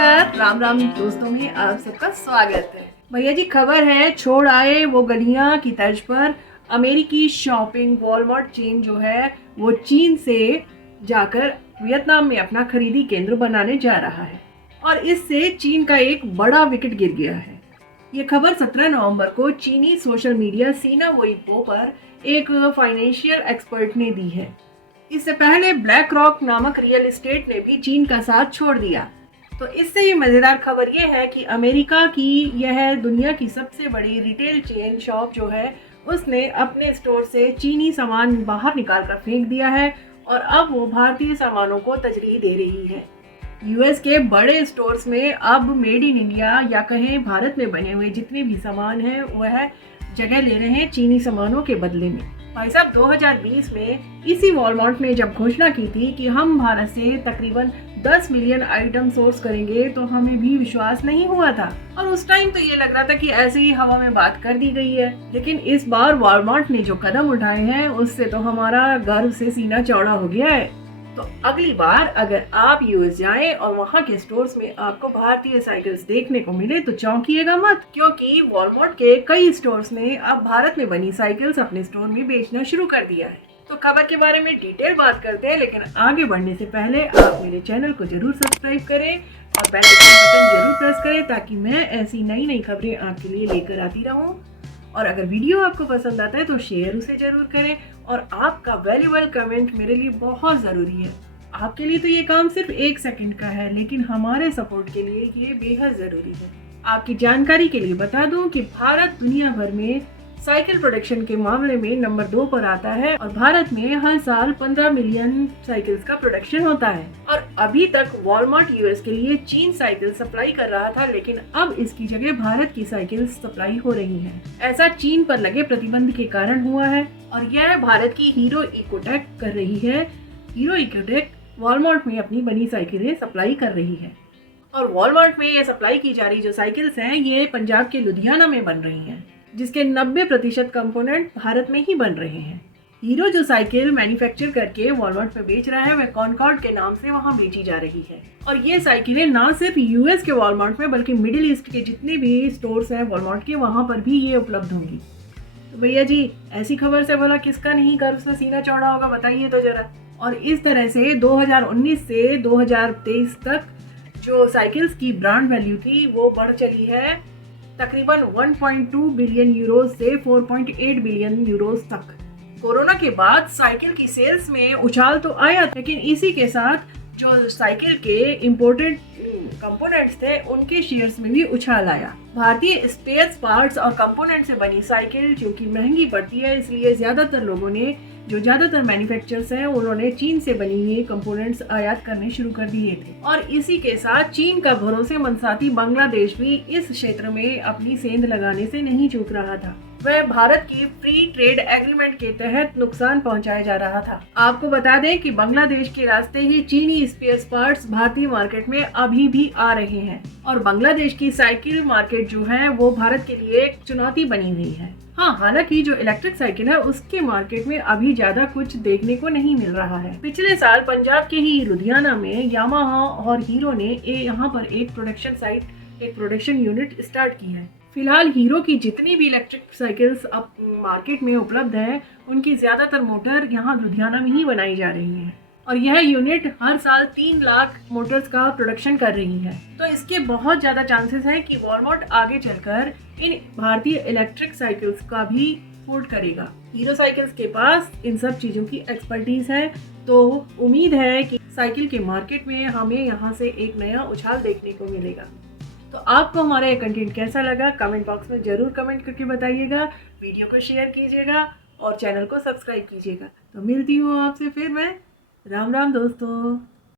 नमस्कार, राम राम दोस्तों में आप सबका स्वागत है। भैया जी, खबर है छोड़ आए वो गलियां की तर्ज पर अमेरिकी शॉपिंग वॉलमार्ट चेन जो है वो चीन से जाकर वियतनाम में अपना खरीदी केंद्र बनाने जा रहा है और इससे चीन का एक बड़ा विकेट गिर गया है। ये खबर 17 नवंबर को चीनी सोशल मीडिया सीना वेइबो पर एक फाइनेंशियल एक्सपर्ट ने दी है। इससे पहले ब्लैक रॉक नामक रियल एस्टेट ने भी चीन का साथ छोड़ दिया। तो इससे ये मजेदार खबर ये है कि अमेरिका की यह दुनिया की सबसे बड़ी रिटेल चेन शॉप जो है उसने अपने स्टोर से चीनी सामान बाहर निकाल कर फेंक दिया है और अब वो भारतीय सामानों को तरजीह दे रही है। यूएस के बड़े स्टोर्स में अब मेड इन इंडिया या कहें भारत में बने हुए जितने भी सामान हैं वह जगह ले रहे हैं चीनी सामानों के बदले में। भाई साहब, 2020 में इसी वॉलमार्ट ने जब घोषणा की थी कि हम भारत से तकरीबन 10 मिलियन आइटम सोर्स करेंगे तो हमें भी विश्वास नहीं हुआ था और उस टाइम तो ये लग रहा था कि ऐसे ही हवा में बात कर दी गई है। लेकिन इस बार वॉलमार्ट ने जो कदम उठाए हैं उससे तो हमारा गर्व से सीना चौड़ा हो गया है। तो अगली बार अगर आप यूएस जाएं और वहां के स्टोर्स में आपको भारतीय साइकिल्स देखने को मिले तो चौंकिएगा मत, क्योंकि वॉलमार्ट के कई स्टोर्स ने अब भारत में बनी साइकिल्स अपने स्टोर में बेचना शुरू कर दिया है। तो खबर के बारे में डिटेल बात करते हैं, लेकिन आगे बढ़ने से पहले आप मेरे चैनल को जरूर सब्सक्राइब करें और बेल आइकन बटन जरूर प्रेस करें ताकि मैं ऐसी नई नई खबरें आपके लिए लेकर आती रहूं। और अगर वीडियो आपको पसंद आता है तो शेयर उसे जरूर करें और आपका वैल्यूएबल कमेंट मेरे लिए बहुत ज़रूरी है। आपके लिए तो ये काम सिर्फ 1 सेकंड का है, लेकिन हमारे सपोर्ट के लिए ये बेहद ज़रूरी है। आपकी जानकारी के लिए बता दूं कि भारत दुनिया भर में साइकिल प्रोडक्शन के मामले में नंबर 2 पर आता है और भारत में हर साल 15 मिलियन साइकिल्स का प्रोडक्शन होता है। और अभी तक वॉलमार्ट यूएस के लिए चीन साइकिल सप्लाई कर रहा था, लेकिन अब इसकी जगह भारत की साइकिल सप्लाई हो रही हैं। ऐसा चीन पर लगे प्रतिबंध के कारण हुआ है और यह भारत की हीरो इकोटेक कर रही है। हीरो इकोटेक वॉलमार्ट में अपनी बनी साइकिलें सप्लाई कर रही है और वॉलमार्ट में ये सप्लाई की जा रही जो साइकिल्स हैं ये पंजाब के लुधियाना में बन रही हैं, जिसके 90% कंपोनेंट भारत में ही बन रहे हैं। हीरो जो साइकिल मैन्युफैक्चर करके वॉलमार्ट पे बेच रहा है वह कॉनकॉर्ड के नाम से वहाँ बेची जा रही है और ये साइकिलें ना सिर्फ यूएस के वॉलमार्ट में बल्कि मिडिल ईस्ट के जितने भी स्टोर्स हैं वॉलमार्ट के वहाँ पर भी ये उपलब्ध होंगी। तो भैया जी, ऐसी खबर से भला किसका नहीं गर्व से सीना चौड़ा होगा, बताइए तो जरा। और इस तरह से 2019 से 2023 तक जो साइकिल्स की ब्रांड वैल्यू थी वो बढ़ चली है तकरीबन 1.2 बिलियन यूरोज से 4.8 बिलियन यूरोज तक। कोरोना के बाद साइकिल की सेल्स में उछाल तो आया, लेकिन इसी के साथ जो साइकिल के इम्पोर्टेड कंपोनेंट्स थे उनके शेयर्स में भी उछाल आया। भारतीय स्पेयर पार्ट्स और कंपोनेंट से बनी साइकिल क्योंकि महंगी पड़ती है, इसलिए ज्यादातर लोगों ने जो ज्यादातर मैन्युफैक्चरर्स हैं उन्होंने चीन से बनी हुई कंपोनेंट्स आयात करने शुरू कर दिए थे और इसी के साथ चीन का भरोसेमंद साथी बांग्लादेश भी इस क्षेत्र में अपनी सेंध लगाने से नहीं चूक रहा था। वह भारत की फ्री ट्रेड एग्रीमेंट के तहत नुकसान पहुंचाया जा रहा था। आपको बता दें कि बांग्लादेश के रास्ते ही चीनी स्पेयर पार्ट्स भारतीय मार्केट में अभी भी आ रहे हैं और बांग्लादेश की साइकिल मार्केट जो है वो भारत के लिए एक चुनौती बनी हुई है। हाँ, हालांकि जो इलेक्ट्रिक साइकिल है उसके मार्केट में अभी ज्यादा कुछ देखने को नहीं मिल रहा है। पिछले साल पंजाब के ही लुधियाना में यामाहा और हीरो ने यहाँ पर एक प्रोडक्शन यूनिट स्टार्ट की है। फिलहाल हीरो की जितनी भी इलेक्ट्रिक साइकिल्स अब मार्केट में उपलब्ध है उनकी ज्यादातर मोटर यहाँ लुधियाना में ही बनाई जा रही है और यह यूनिट हर साल 3 लाख मोटर्स का प्रोडक्शन कर रही है। तो इसके बहुत ज्यादा चांसेस हैं कि वॉलमार्ट आगे चलकर इन भारतीय इलेक्ट्रिक साइकिल्स का भी सपोर्ट करेगा। हीरो साइकिल्स के पास इन सब चीजों की एक्सपर्टीज है, तो उम्मीद है कि साइकिल के मार्केट में हमें यहाँ से एक नया उछाल देखने को मिलेगा। तो आपको हमारा ये कंटेंट कैसा लगा कमेंट बॉक्स में जरूर कमेंट करके बताइएगा। वीडियो को शेयर कीजिएगा और चैनल को सब्सक्राइब कीजिएगा। तो मिलती हूँ आपसे फिर मैं। राम राम दोस्तों।